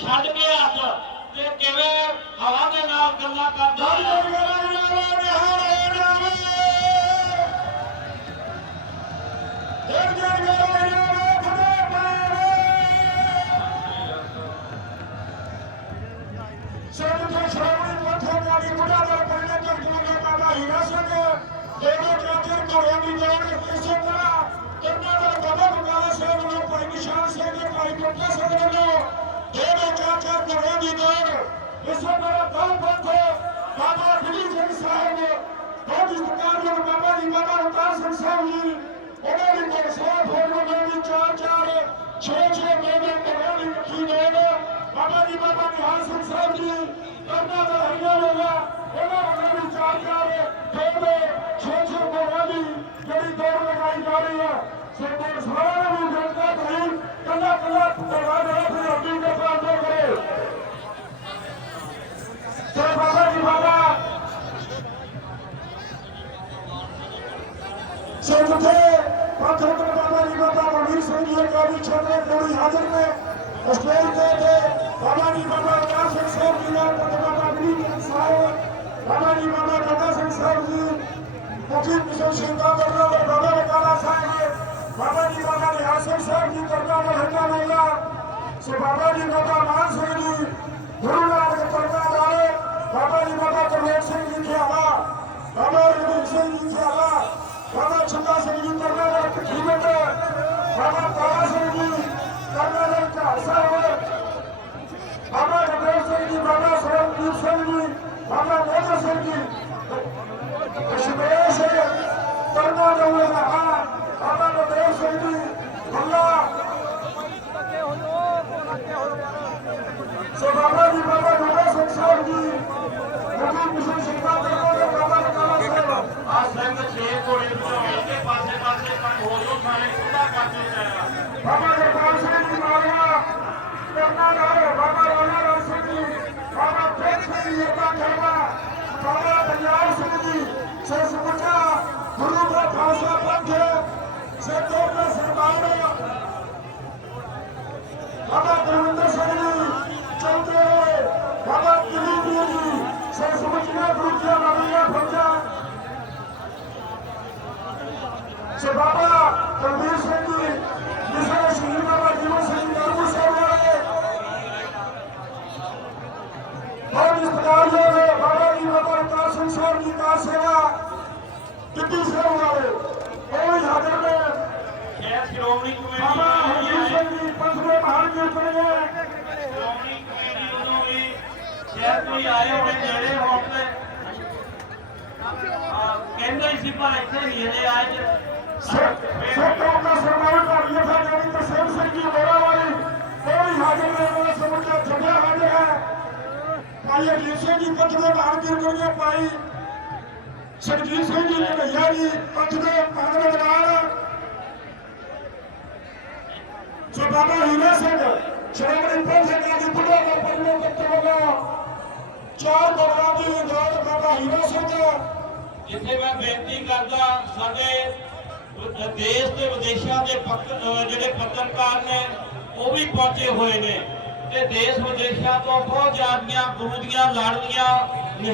ਛੱਡ ਕੇ ਹੱਥ ਤੇ ਕਿਵੇਂ ਹਵਾ ਦੇ ਨਾਲ ਗੱਲਾਂ ਕਰਦਾ ਹੈ ਇਸੇ ਤਰ੍ਹਾਂ ਦਲ ਬੰਦ ਬਾਬਾ ਬਿਲੀ ਸਿੰਘ ਸਾਹਿਬ ਬਹੁਤ ਇਸਤਕਾਰ ਬਾਬਾ ਜੀ ਬਾਬਾ ਅਵਤਾਰ ਸਿੰਘ ਸਾਹਿਬ ਜੀ ਉਹਨਾਂ ਦੀ ਮਨਸਾ ਫੋਰਮਾਂ ਦੀ ਚਾਰ ਚਾਰ ਛੇ ਛੇ ਮਹੀਨੇ ਕੋਲੋਂ ਦੀ ਰੱਖੀ ਗਏ ਬਾਬਾ ਜੀ ਬਾਬਾ ਨਿਹਾਲ ਸਿੰਘ ਸਾਹਿਬ ਜੀ ਕਰਨਾ ਦਾ ਹਰੀਆ ਲੋਗਾ ਉਹਨਾਂ ਵੱਲੋਂ ਵੀ ਚਾਰ ਚਾਰ ਦੋ ਦੋ ਛੇ ਛੇ ਕੋਲੋਂ ਦੀ ਜਿਹੜੀ ਦੌੜ ਲਗਾਈ ਜਾ ਰਹੀ ਹੈ ਸੋ ਮੈਂ ਸਾਰਿਆਂ সাথে પાઠકનો અમારી બાબા મનીષભાઈ ગાડી છોકરે પૂરી હાજર ને સ્ટેજ દે છે અમારી બાબા ક્યાં સંસાર જિલ્લા બાબા ગ્રીન સાહેબ અમારી બાબા દાદા સંસારજી મુખી કિશોર સિંઘા બરરાવ બાબા કાલા સાહેબ બાબાજી બાબા હાસર સાહેબજી કરતા હતા નૈયા સે બાબાજી બાબા માનસુરજી ગુરુનાથ કરતા ਬਾਬਾ ਰਗੇਸ਼ ਸਿੰਘ ਜੀ ਅੱਲਾ ਸੋ ਬਾਬਾ ਜੀ ਬਾਬਾ ਰਗੇਸ਼ ਸਿੰਘ ਸਾਹਿਬ ਜੀ ਮੁਖੀ ਮਿਸ਼ਨ ਸਿੰਘਾਂ ਕਰਨਾ ਦਾ ਬਾਬਾ ਰਕਾਲਾ ਸਾਹਿਬ ਆ ਸਿੰਘ ਛੇ ਘੋੜੇ ਬਣਾਉਣ ਦੇ ਪਾਸੇ ਪਾਸੇ ਕੰਮ ਹੋ ਜੋ ਸਾਰੇ ਖੁੱਲਾ ਕਰ ਦਿੱਤਾ ਬਾਬਾ ਜਗਪਾਲ ਸਿੰਘ ਜੀ ਮਾਲਵਾ ਕਰਨਾ ਨਾਲ ਬਾਬਾ ਰੋਣਾ ਰਾਮ ਸਿੰਘ ਜੀ ਬਾਬਾ ਤੇਜ ਸਿੰਘ ਜੀ ਦਾ ਖਰਵਾ ਬਾਬਾ ਪੰਜਾਬ ਸਿੰਘ ਜੀ ਸੇ ਸਮੁੱਚਾ ਗੁਰੂ ਦਾ ਖਾਲਸਾ ਪੰਥ ਸੇ ਤੋਂ ਦਾ ਸਰਦਾਰ ਬਾਬਾ ਗੁਰਵਿੰਦਰ ਸਿੰਘ ਜੀ ਚੌਥੇ ਬਾਬਾ ਦਿਲੀਪ ਜੀ ਸੇ ਸਮੁੱਚੀਆਂ ਗੁਰੂ ਦੀਆਂ ਨਵੀਆਂ ਫੌਜਾਂ ਸੇ ਬਾਬਾ ਕੁਲਵੀਰ ਸਿੰਘ ਜੀ ਜਿਸ ਨੇ ਸ਼ਹੀਦ ਬਾਬਾ ਜੀਵਨ ਸਿੰਘ ਜੀ ਨਰਮੂ ਸਾਹਿਬ ਵਾਲੇ ਬਹੁਤ ਇਸਤਕਾਰਯੋਗ ਬਾਬਾ ਜੀ ਬਾਬਾ ਅਵਤਾਰ ਸਿੰਘ ਸਾਹਿਬ ਜੀ ਦਾ ਸੇਵਾ ਕਿੱਤੀ ਸਾਹਿਬ ਵਾਲੇ ਉਹ ਵੀ ਹਾਜ਼ਰ ਨੇ ਇਹ ਸ਼੍ਰੋਮਣੀ ਬਾਬਾ ਹਰਜੀਤ ਸਿੰਘ ਜੀ ਪੰਥ ਮਹਾਨ ਕੀਰਤਨ ਨੇ ਸ਼੍ਰੋਮਣੀ ਕਮੇਟੀ ਵੱਲੋਂ ਵੀ ਸ਼ਹਿਰ ਕੋਈ ਆਏ ਹੋਣੇ ਨੇੜੇ ਹੋਣ ਤੇ ਕਹਿੰਦੇ ਸੀ ਪਰ ਇੱਥੇ ਨਹੀਂ ਹਲੇ ਆਏ ਜੇ ਦਾ ਸਰਮਾਨ ਕਰ ਲਿਖਾ ਜਿਹੜੀ ਤਸਵੀਰ ਸਿੰਘ ਜੀ ਮੋਰਾ ਵਾਲੀ ਉਹ ਹਾਜ਼ਰ ਨੇ ਉਹਨਾਂ ਸਮੁੱਚਾ ਜੱਗਾ ਹਾਜ਼ਰ ਹੈ ਭਾਈ ਅਜੀਤ ਸਿੰਘ ਜੀ ਪੰਥ ਦੇ ਮਹਾਨ ਕੀਰਤਨ ਨੇ ਭਾਈ ਸਰਜੀਤ ਸਿੰਘ ਜੀ ਨੇ ਭਈਆ ਜੀ ਪੰਥ ਦੇ ਮਹਾਨ ਵਿਦਵਾਨ ਸੋ ਬਾਬਾ ਹੀਰਾ ਸਿੰਘ, ਸ਼੍ਰੋਮਣੀ ਪੰਥ ਅਕਾਲੀ ਬੁੱਢਾ ਦਾ ਪਰਮੋ ਕਰਤਵਗਾ ਚਾਰ ਬਰਾਂ ਦੀ ਦਾਤ ਬਾਬਾ ਹੀਰਾ ਸਿੰਘ ਜਿੱਥੇ ਮੈਂ ਬੇਨਤੀ ਕਰਦਾ, ਸਾਡੇ ਦੇਸ਼ ਤੇ ਵਿਦੇਸ਼ਾਂ ਦੇ ਜਿਹੜੇ ਪੱਤਰਕਾਰ ਨੇ, ਉਹ ਵੀ ਪਹੁੰਚੇ ਹੋਏ ਨੇ। ਤੇ ਦੇਸ਼ ਵਿਦੇਸ਼ਾਂ ਤੋਂ ਬਹੁਤ ਜ਼ਿਆਦੀਆਂ ਗੁਰੂ ਦੀਆਂ ਲਾੜੀਆਂ